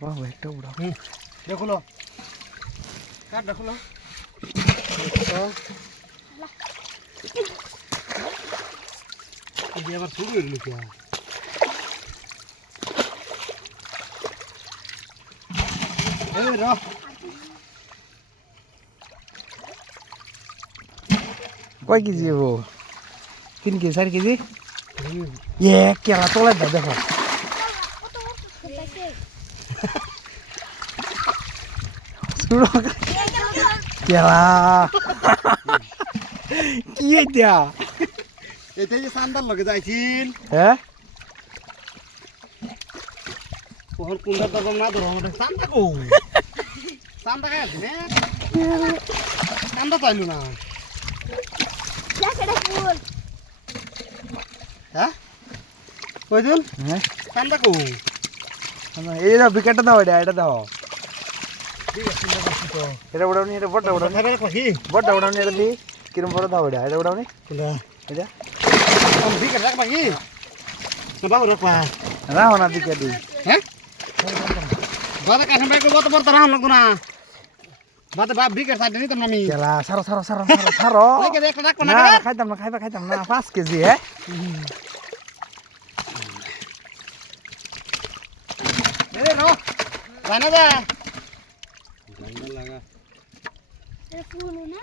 বাহ একটা উড়া দেখো লো কাট দেখো লো এই আবার শুরু হইল কি এই র কয় কেজি হবো 3 কেজি 4 কেজি কেলা তোলা দাও দেখো কেলা কি এটা এতে যে সান্দার লগে যাইছিল হ্যাঁ কোহর কুন্ডা তো না ধরো আমাদের সান্দা কো সান্দা খাই আছে না সান্দা পাইলো না হ্যাঁ কই দিন হ্যাঁ সান্দা কো এই দাও বিকেটটা দাও এটা দাও ঠিক আছে চিন্তা করছি তো এটা উড়াওনি এটা বড়টা উড়াওনি খাবার কই বড়টা উড়াওনি এটা দি কিরম বড় দাও এটা উড়াওনি কুন্ডা এটা কোন বিকেট রাখ বাকি না বাবু রাখবা রাও না দিকে দি হ্যাঁ বাদে কাছে ভাই কো বত বত রাম লাগতো না বাদে বাপ বিকেট সাইড নিতাম না আমি কেলা সারো সারো সারো সারো সারো লেকে দেখ রাখ না না খাইতাম না খাইতাম না 5 কেজি হ্যাঁ রে নো জানা দা জানা লাগা ফুল না